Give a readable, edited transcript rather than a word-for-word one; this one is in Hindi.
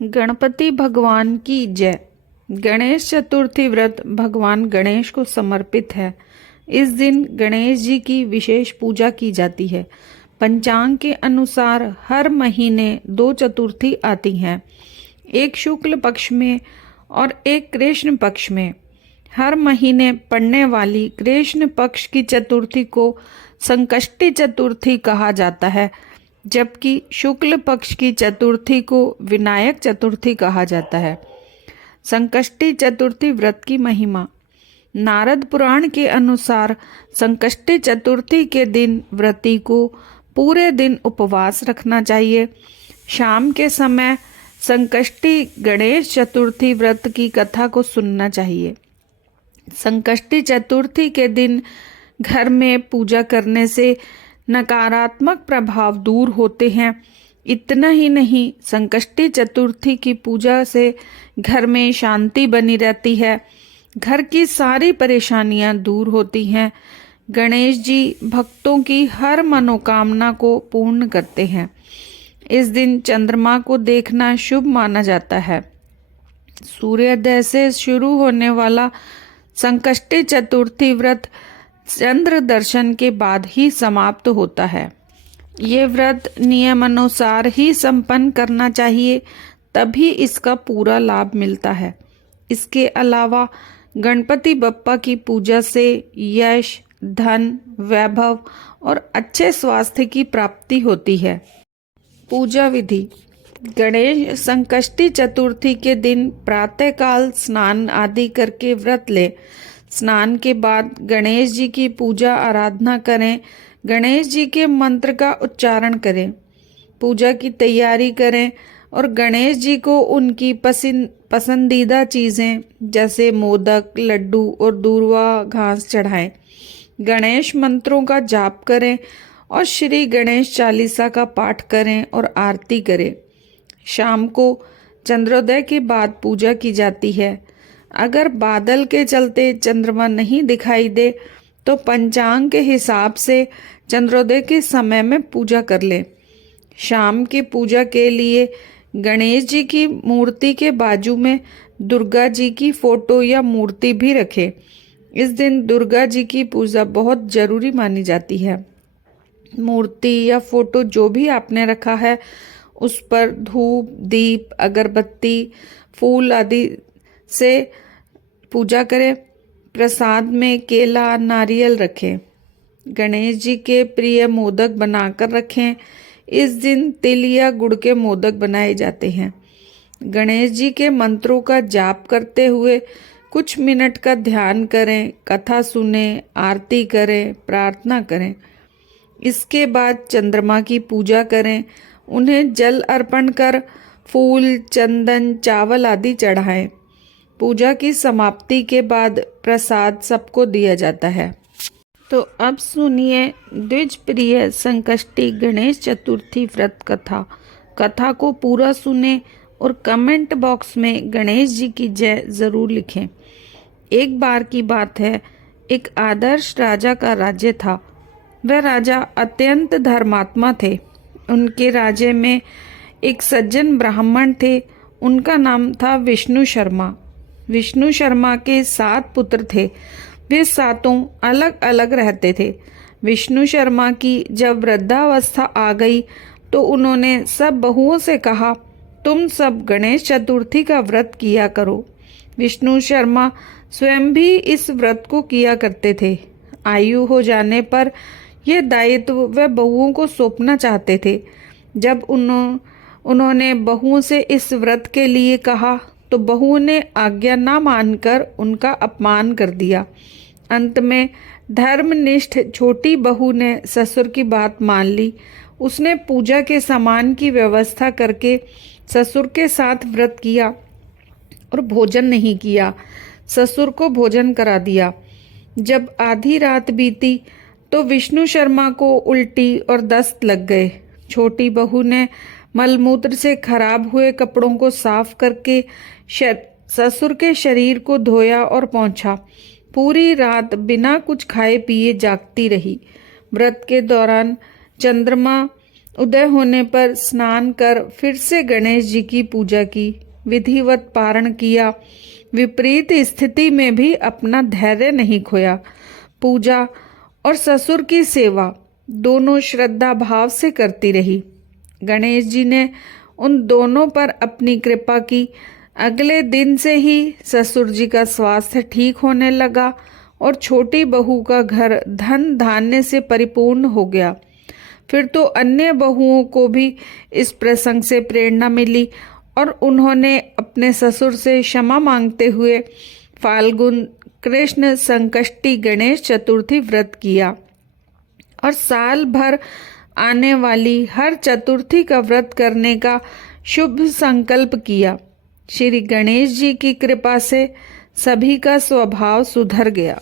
गणपति भगवान की जय। गणेश चतुर्थी व्रत भगवान गणेश को समर्पित है। इस दिन गणेश जी की विशेष पूजा की जाती है। पंचांग के अनुसार हर महीने 2 चतुर्थी आती हैं, एक शुक्ल पक्ष में और एक कृष्ण पक्ष में। हर महीने पड़ने वाली कृष्ण पक्ष की चतुर्थी को संकष्टी चतुर्थी कहा जाता है, जबकि शुक्ल पक्ष की चतुर्थी को विनायक चतुर्थी कहा जाता है। संकष्टी चतुर्थी व्रत की महिमा। नारद पुराण के अनुसार संकष्टी चतुर्थी के दिन व्रती को पूरे दिन उपवास रखना चाहिए। शाम के समय संकष्टी गणेश चतुर्थी व्रत की कथा को सुनना चाहिए। संकष्टी चतुर्थी के दिन घर में पूजा करने से नकारात्मक प्रभाव दूर होते हैं। इतना ही नहीं, संकष्टी चतुर्थी की पूजा से घर में शांति बनी रहती है, घर की सारी परेशानियां दूर होती हैं। गणेश जी भक्तों की हर मनोकामना को पूर्ण करते हैं। इस दिन चंद्रमा को देखना शुभ माना जाता है। सूर्योदय से शुरू होने वाला संकष्टी चतुर्थी व्रत चंद्र दर्शन के बाद ही समाप्त होता है। ये व्रत नियमानुसार ही संपन्न करना चाहिए, तभी इसका पूरा लाभ मिलता है। इसके अलावा गणपति बप्पा की पूजा से यश, धन, वैभव और अच्छे स्वास्थ्य की प्राप्ति होती है। पूजा विधि। गणेश संकष्टी चतुर्थी के दिन प्रातःकाल स्नान आदि करके व्रत लें। स्नान के बाद गणेश जी की पूजा आराधना करें। गणेश जी के मंत्र का उच्चारण करें, पूजा की तैयारी करें और गणेश जी को उनकी पसंदीदा चीज़ें जैसे मोदक, लड्डू और दूर्वा घास चढ़ाएं। गणेश मंत्रों का जाप करें और श्री गणेश चालीसा का पाठ करें और आरती करें। शाम को चंद्रोदय के बाद पूजा की जाती है। अगर बादल के चलते चंद्रमा नहीं दिखाई दे तो पंचांग के हिसाब से चंद्रोदय के समय में पूजा कर लें। शाम की पूजा के लिए गणेश जी की मूर्ति के बाजू में दुर्गा जी की फोटो या मूर्ति भी रखें। इस दिन दुर्गा जी की पूजा बहुत जरूरी मानी जाती है। मूर्ति या फोटो जो भी आपने रखा है उस पर धूप, दीप, अगरबत्ती, फूल आदि से पूजा करें। प्रसाद में केला, नारियल रखें। गणेश जी के प्रिय मोदक बनाकर रखें। इस दिन तिल या गुड़ के मोदक बनाए जाते हैं। गणेश जी के मंत्रों का जाप करते हुए कुछ मिनट का ध्यान करें, कथा सुनें, आरती करें, प्रार्थना करें। इसके बाद चंद्रमा की पूजा करें, उन्हें जल अर्पण कर फूल, चंदन, चावल आदि चढ़ाएं। पूजा की समाप्ति के बाद प्रसाद सबको दिया जाता है। तो अब सुनिए द्विज प्रिय संकष्टी गणेश चतुर्थी व्रत कथा को पूरा सुने और कमेंट बॉक्स में गणेश जी की जय जरूर लिखें। एक बार की बात है, एक आदर्श राजा का राज्य था। वह राजा अत्यंत धर्मात्मा थे। उनके राज्य में एक सज्जन ब्राह्मण थे। उनका नाम था विष्णु शर्मा। विष्णु शर्मा के 7 पुत्र थे। वे सातों अलग अलग रहते थे। विष्णु शर्मा की जब वृद्धावस्था आ गई तो उन्होंने सब बहुओं से कहा, तुम सब गणेश चतुर्थी का व्रत किया करो। विष्णु शर्मा स्वयं भी इस व्रत को किया करते थे। आयु हो जाने पर यह दायित्व वे बहुओं को सौंपना चाहते थे। जब उन्होंने बहुओं से इस व्रत के लिए कहा तो बहुओं ने आज्ञा न मानकर उनका अपमान कर दिया। अंत में धर्मनिष्ठ छोटी बहू ने ससुर की बात मान ली। उसने पूजा के सामान की व्यवस्था करके ससुर के साथ व्रत किया और भोजन नहीं किया। ससुर को भोजन करा दिया। जब आधी रात बीती तो विष्णु शर्मा को उल्टी और दस्त लग गए। छोटी बहू ने मलमूत्र से खराब हुए कपड़ों को साफ करके ससुर के शरीर को धोया और पोंछा। पूरी रात बिना कुछ खाए पिए जागती रही। व्रत के दौरान चंद्रमा उदय होने पर स्नान कर फिर से गणेश जी की पूजा की, विधिवत पारण किया। विपरीत स्थिति में भी अपना धैर्य नहीं खोया। पूजा और ससुर की सेवा दोनों श्रद्धा भाव से करती रही। गणेश जी ने उन दोनों पर अपनी कृपा की। अगले दिन से ही ससुर जी का स्वास्थ्य ठीक होने लगा और छोटी बहू का घर धन धान्य से परिपूर्ण हो गया। फिर तो अन्य बहुओं को भी इस प्रसंग से प्रेरणा मिली और उन्होंने अपने ससुर से क्षमा मांगते हुए फाल्गुन कृष्ण संकष्टी गणेश चतुर्थी व्रत किया और साल भर आने वाली हर चतुर्थी का व्रत करने का शुभ संकल्प किया। श्री गणेश जी की कृपा से सभी का स्वभाव सुधर गया।